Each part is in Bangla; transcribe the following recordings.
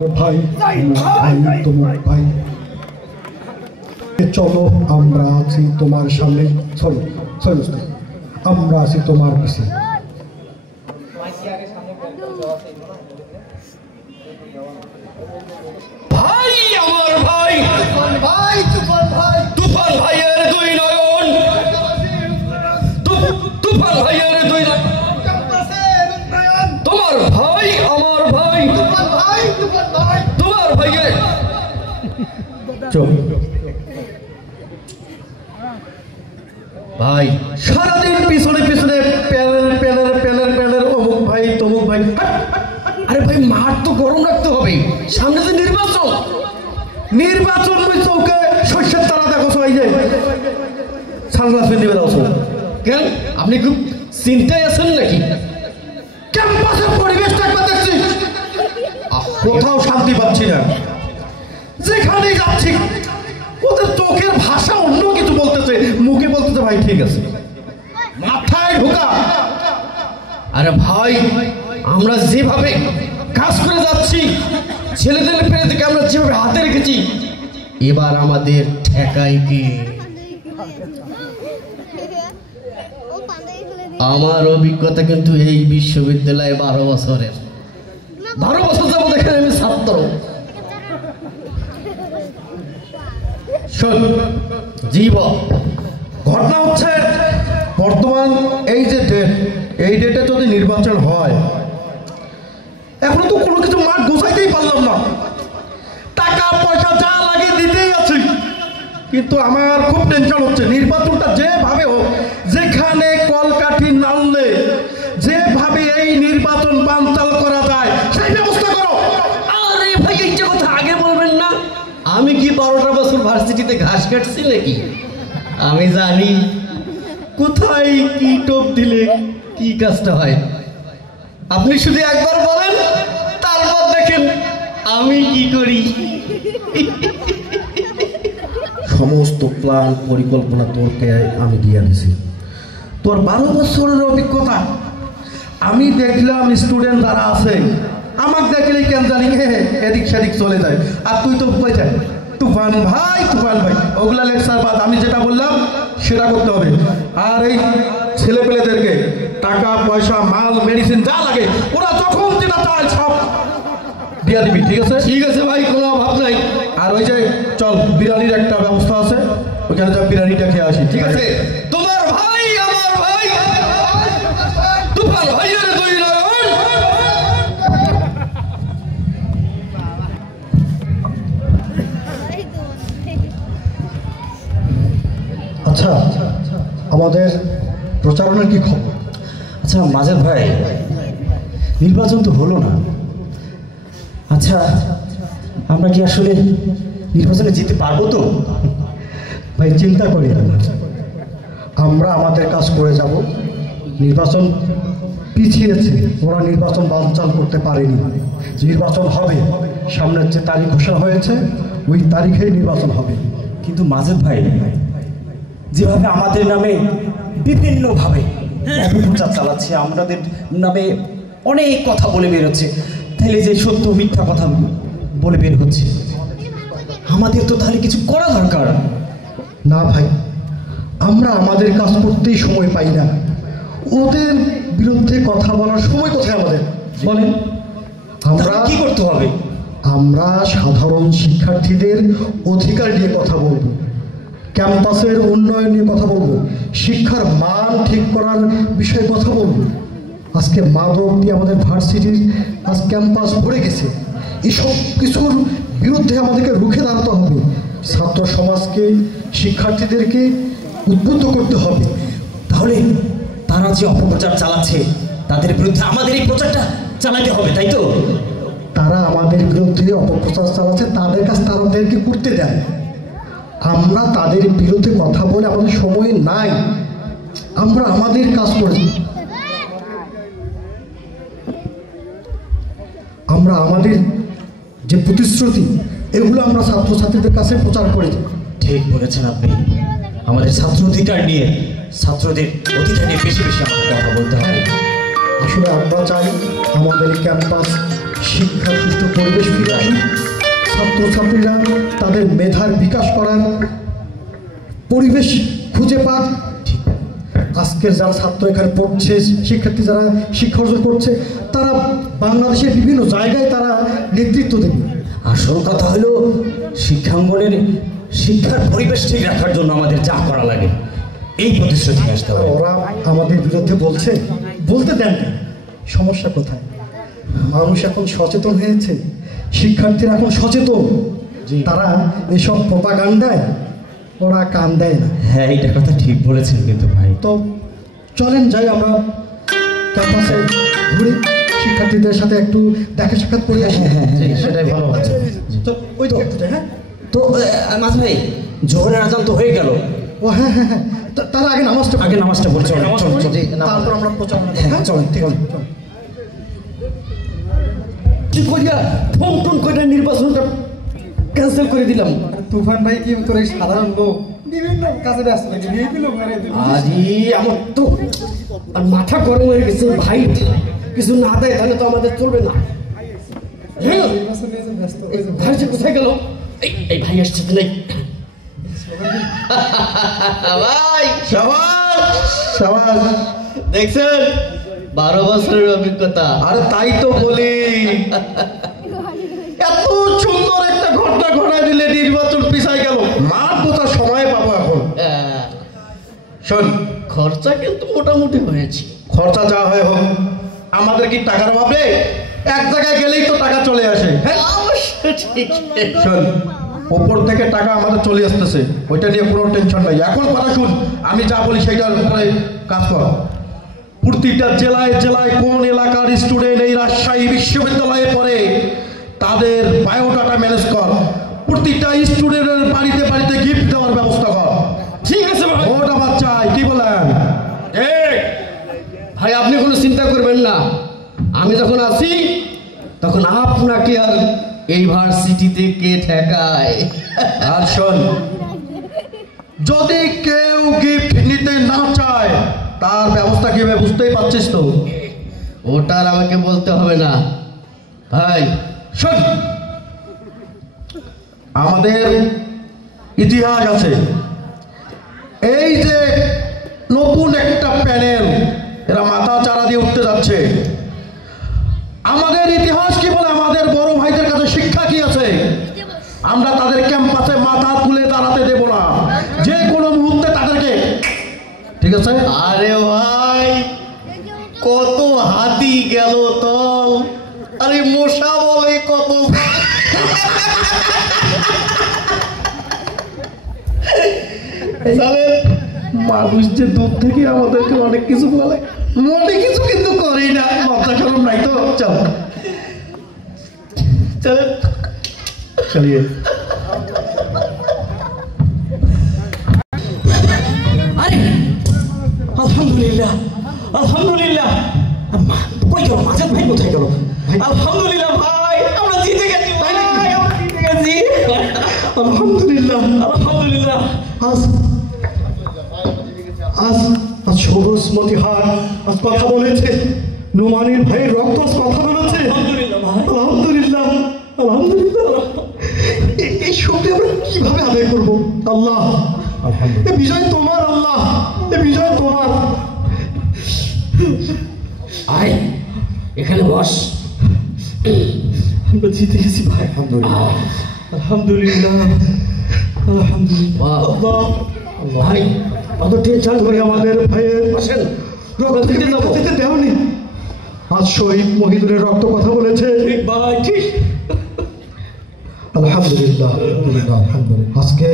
ভাই ভাই চলো আমরা আছি তোমার সামনে, চলো চলো আমরা আছি তোমার পিছে। ভাই আমার ভাই ভাই তুফান ভাই, তুফান ভাইয়ের দুই নয়ন, তুফান ভাইয়ের দুই নয়ন, তোমার ভাই আমার ভাই, তুফান ভাই, তুফান ভাই, তোমার ভাইয়ের ভাই সারাদিন পিছনে পিছনে প্যানের প্যানের প্যানের প্যানের অমুক ভাই তমুক ভাই। আরে ভাই মাঠ তো গরম রাখতে হবে, সামনে যে নির্বাচন, নির্বাচন ওই চৌকে শস্যের তারা দেখো সবাই যায় সানগ্লাস পেয়ে দেবে দাও। কেন আপনি খুব চিন্তায় আছেন নাকি? ক্যাম্পাসের পরিবেশটা একবার দেখছি, কোথাও শান্তি পাচ্ছি না, যেখানেই যাচ্ছি ওদের চোখের ভাষা অন্য কিছু বলতেছে, মুখে বলতেছে ভাই ঠিক আছে, মাথায় ঢোকা। আরে ভাই আমরা যেভাবে কাজ করে যাচ্ছি, ছেলেদের পেরে থেকে আমরা যেভাবে হাতে রেখেছি, এবার আমাদের ঠেকাই কি? আমার অভিজ্ঞতা কিন্তু এই বিশ্ববিদ্যালয়ে 12 বছরের, 12 বছর যাবো এখানে আমি ছাত্র। জীবন ঘটনা হচ্ছে বর্তমান এই যে ডেট, এই ডেটে যদি নির্বাচন হয়, এখনো তো কোনো কিছু মাঠ গোছাইতেই পারলাম না, টাকা পয়সা যা লাগে দিতেই আছি, কিন্তু আমার খুব টেনশন হচ্ছে নির্বাচনটা যেভাবে হোক, যেখানে কলকাঠি নাড়লে যেভাবে এই নির্বাচন বানচাল করা যায় সেই ব্যবস্থা করো। আরে ভাই এইটা কথা আগে বলবেন না, আমি কি 12টা বছর ভার্সিটিতে ঘাস কাটছি নাকি? আমি জানি কোথায় কি টোপ দিলে কি কাজটা হয়। আপনি শুধু একবার বলেন, তারপর দেখেন আমি কি করি। সমস্ত প্ল্যান পরিকল্পনা তোরকে আমি দিয়ে দিছি। তোর 12 বছরের অভিজ্ঞতা আমি দেখলাম, স্টুডেন্ট যারা আছে আমাকে দেখলেই কেন জানি এদিক সেদিক চলে যায়, আর তুই তো কই যায় তুফান ভাই, তুফান ভাই, ওগুলা লেকচার বাদ, আমি যেটা বললাম সেটা করতে হবে। আর এই ছেলে পেলেদেরকে টাকা পয়সা মাল মেডিসিন যা লাগে ওরা যখন যেটা চায় সব দিয়ে দিবি, ঠিক আছে? ঠিক আছে ভাই, কোনো অভাব নাই। আর ওই যে চল বিরিয়ানির একটা ব্যবস্থা আছে, ওইখানে যা বিরিয়ানিটা খেয়ে আসি, ঠিক আছে? তোমার ভাই আমার ভাই, তুফান ভাইয়ের দুই নয়ন। আচ্ছা আমাদের প্রচারণের কি খবর? আচ্ছা মাজেদ ভাই, নির্বাচন তো হলো না, আচ্ছা আমরা কি আসলে নির্বাচনে জিততে পারবো তো? ভাই চিন্তা করি না, আমরা আমাদের কাজ করে যাব। নির্বাচন পিছিয়েছে, ওরা নির্বাচন বানচাল করতে পারেনি, নির্বাচন হবে, সামনের যে তারিখ ঘোষণা হয়েছে ওই তারিখেই নির্বাচন হবে। কিন্তু মাজেদ ভাই যেভাবে আমাদের নামে বিভিন্নভাবে অপপ্রচার চালাচ্ছে, আমাদের নামে অনেক কথা বলে বের হচ্ছে, তাহলে যে সত্য মিথ্যা কথা বলে বের হচ্ছে, আমাদের তো তাহলে কিছু করা দরকার। না ভাই, আমরা আমাদের কাজ করতেই সময় পাই না, ওদের বিরুদ্ধে কথা বলার সময় কোথায় আমাদের বলেন? আমরা কি করতে হবে? আমরা সাধারণ শিক্ষার্থীদের অধিকার নিয়ে কথা বলবো, ক্যাম্পাসের উন্নয়ন নিয়ে কথা বলবো, শিক্ষার মান ঠিক করার বিষয়ে কথা বলবো। আজকে মাদক দিয়ে আমাদের ভার্সিটির আজ ক্যাম্পাস ভরে গেছে, এসব কিছুর বিরুদ্ধে আমাদেরকে রুখে দাঁড়াতে হবে, ছাত্র সমাজকে শিক্ষার্থীদেরকে উদ্বুদ্ধ করতে হবে। তাহলে তারা যে অপপ্রচার চালাচ্ছে তাদের বিরুদ্ধে আমাদের এই প্রচারটা চালাতে হবে, তাই তো? তারা আমাদের বিরুদ্ধে অপপ্রচার চালাচ্ছে, তাদের কাছে তাদেরকে করতে দেয়, আমরা তাদের বিরুদ্ধে কথা বলে আমাদের সময় নাই, আমরা আমাদের কাজ করি, আমরা আমাদের যে প্রতিশ্রুতি এগুলো আমরা ছাত্রছাত্রীদের কাছে প্রচার করি। ঠিক বলেছেন আপনি, আমাদের ছাত্র অধিকার নিয়ে, ছাত্রদের অধিকার নিয়ে বেশি বেশি কথা বলতে হবে। আসলে আমরা চাই আমাদের ক্যাম্পাস শিক্ষা সুষ্ঠু পরিবেশ ফিরে আসুক, ছাত্রছাত্রীরা তাদের মেধার বিকাশ করার পরিবেশ খুঁজে পাক। আজকের যারা ছাত্র এখানে পড়ছে, শিক্ষার্থী যারা শিক্ষা অর্জন করছে, তারা বাংলাদেশের বিভিন্ন জায়গায় তারা নেতৃত্ব দেবে। আসল কথা হলো শিক্ষাঙ্গনের শিক্ষার পরিবেশ ঠিক রাখার জন্য আমাদের যা করা লাগে এই প্রতিশ্রুতি আসতে হবে। ওরা আমাদের বিরুদ্ধে বলছে, বলতে দেন না, সমস্যা কোথায়? মানুষ এখন সচেতন হয়েছে, শিক্ষার্থীরা এখন সচেতন, তারা এসব প্রপাগান্ডায় ওরা কান দেয় না। হ্যাঁ, এইটা কথা ঠিক বলেছেন কিন্তু ভাই। তো চলেন যাই আমরা ক্যাম্পাসে ঘুরে শিক্ষার্থীদের সাথে একটু দেখা সাক্ষাৎ করে আসি। সেটাই ভালো আছে। তো ওই তো হ্যাঁ, তো মাঝ ভাই, জোহরের আজান তো হয়ে গেল। ও হ্যাঁ হ্যাঁ হ্যাঁ, তার আগে নামাজটা আগে নামাজটা পড়ছি। তারপর আমরা প্রচারণা করব। হ্যাঁ, চলেন, ঠিক আছে। কি করিয়া ফোন টোন করে নির্বাচনটা ক্যান্সেল করে দিলাম। তুফান ভাই কি তোর এই সাধারণ লোক বিভিন্ন কাজে ব্যস্ত থাকে, বিভিন্ন ঘরে আরে আমার তো আর মাথা গরম হয়ে গেছে ভাই, কিছু না দেয় তাহলে তো আমাদের চলবে না। হ্যাঁ ব্যস্ত ভাই যে কোথায় গেল? এই ভাই আসছে তো নেই ভাই। শাবাশ শাবাশ, দেখছেন 12 বছরের অভিজ্ঞতা। আরে তাই তো বলি, এত সুন্দর একটা ঘটনা ঘটায় দিলে নির্বাচন পিছায় গেল। মার কোথায় সময় পাবো এখন? শোন, খরচা কিন্তু মোটামুটি হয়েছে। খরচা যা হয় হোক, আমাদের কি টাকার অভাবে? এক জায়গায় গেলেই তো টাকা চলে আসে। হ্যাঁ, অবশ্যই ঠিক। শোন, ওপর থেকে টাকা আমাদের চলে আসতেছে, ওইটা নিয়ে কোনো টেনশন নাই। এখন কথা শুন, আমি যা বলি সেইটার উপরে কাজ কর। প্রতিটা জেলায় জেলায় কোন এলাকার স্টুডেন্ট এই রাজশাহী বিশ্ববিদ্যালয়ে পড়ে তাদের বায়োডাটা ম্যানেজ কর। প্রতিটা স্টুডেন্টের বাড়িতে বাড়িতে গিফট দেওয়ার ব্যবস্থা কর। ঠিক আছে ভাই। ভোট আমার চাই, কি বলেন? ভাই আপনি কোনো চিন্তা করবেন না, আমি যখন আসি তখন আপনাকে আর এই ভার্সিটিতে কে ঠেকায়। আর শোন, যদি কেউ গিফট নিতে না চায় তার ব্যবস্থা কি হবে বুঝতেই পারছিস তো। ওটার আমাকে বলতে হবে না ভাই। শোন, আমাদের ইতিহাস আছে, এই যে নতুন একটা প্যানেল এরা মাথা চারা দিয়ে উঠতে যাচ্ছে, আমাদের ইতিহাস কি বলে, আমাদের বড় ভাইদের কাছে শিক্ষা কি আছে, আমরা তাদের ক্যাম্পাসে মাথা তুলে দাঁড়াতে দেব না, যে কোনো মুহূর্তে তাদেরকে, ঠিক আছে? আরে ভাই কত হাতি গেল তল, আরে মশা বলে কত। মানুষ যে দূর থেকে আমাদেরকে অনেক কিছু বলে, মনে কিছু কিন্তু করেই না, লজ্জা শরম নাই তো। চল চল চলিয়ে। আরে আলহামদুলিল্লাহ, আলহামদুলিল্লাহ। কই গেল মাঝার ভাই, কোথায় গেল? আলহামদুলিল্লাহ ভাই, আমরা জিতে গেছি ভাই, আমরা জিতে গেছি। আলহামদুলিল্লাহ, আলহামদুলিল্লাহ। আজ আজ আজ সবুজমতি হার আজ কথা বলেছে, নোমানির ভাইয়ের রক্ত আজ কথা বলেছে। আলহামদুলিল্লাহ ভাই, আলহামদুলিল্লাহ, আলহামদুলিল্লাহ। এই শক্তি আমরা কিভাবে আদায় করবো? আল্লাহ, এ বিজয় তোমার, আল্লাহ এ বিজয় তোমার। আয় এখানে বস। আমরা জিতে গেছি ভাই, আলহামদুলিল্লাহ, আলহামদুলিল্লাহ, আলহামদুলিল্লাহ। আল্লাহ ভাই অত টেনশন করে আমাদের ভাইয়ের বসেন, রক্ত দিতে দেওনি। আজ শহীদ মহিদুরের রক্ত কথা বলেছে ভাই ঠিক। আলহামদুলিল্লাহ, আলহামদুলিল্লাহ, আলহামদুলিল্লাহ। আজকে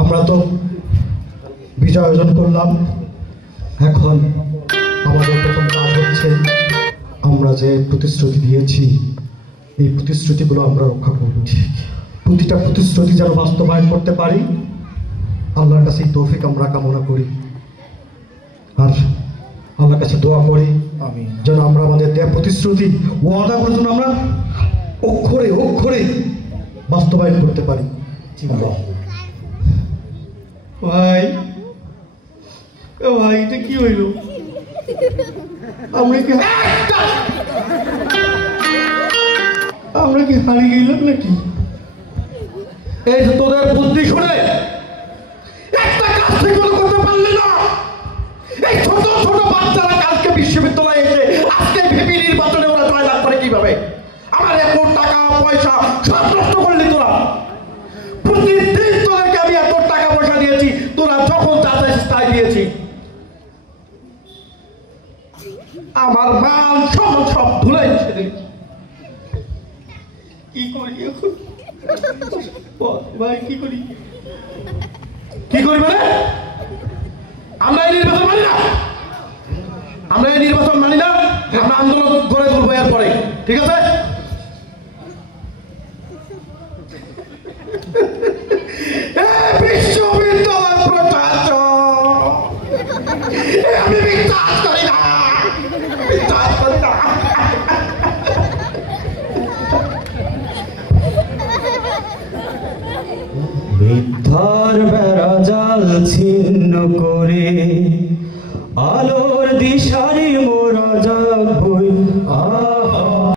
আমরা তো বিজয় অর্জন করলাম, এখন আমাদের প্রথম কাজ হচ্ছে আমরা যে প্রতিশ্রুতি দিয়েছি এই প্রতিশ্রুতিগুলো আমরা রক্ষা করব। প্রতিটা প্রতিশ্রুতি যেন বাস্তবায়ন করতে পারি, আল্লাহর কাছে তৌফিক আমরা কামনা করি, আর আল্লাহর কাছে দোয়া করি যেন আমরা আমাদের দেয়া প্রতিশ্রুতি ওয়াদাগুলো যেন আমরা অক্ষরে অক্ষরে বাস্তবায়ন করতে পারি। ভাই ভাই এটা কি হইল? আমরা কি হারিয়ে গেলাম নাকি? এই যে তোদের বুদ্ধি শুনে একটা কাজ ঠিক মতো করতে পারলি না। এই ছোট ছোট বাচ্চারা কালকে বিশ্ববিদ্যালয়ে এসে আজকে ভিপি নির্বাচনে ওরা জয়লাভ করে কিভাবে? আমার এত টাকা পয়সা সব নষ্ট করলি তোরা। প্রতিদিন তোদেরকে আমি এত টাকা পয়সা দিয়েছি, তোরা যখন যা চাইছিস তাই দিয়েছি। আমার মান সম্মান সব ধুলাই দিচ্ছে। কি করি এখন? ভাই কি করি? কি করি মানে? আমরা এই নির্বাচন মানি না, আমরা এই নির্বাচন মানি না। আমরা আন্দোলন গড়ে তুলবো এরপরে, ঠিক আছে? বিশ্ববিদ্যালয় প্রশাসন আমি বিশ্বাস করি না, বিশ্বাস করি না। মিথ্যার বেড়া জাল ছিন্ন করে আলোর দিশা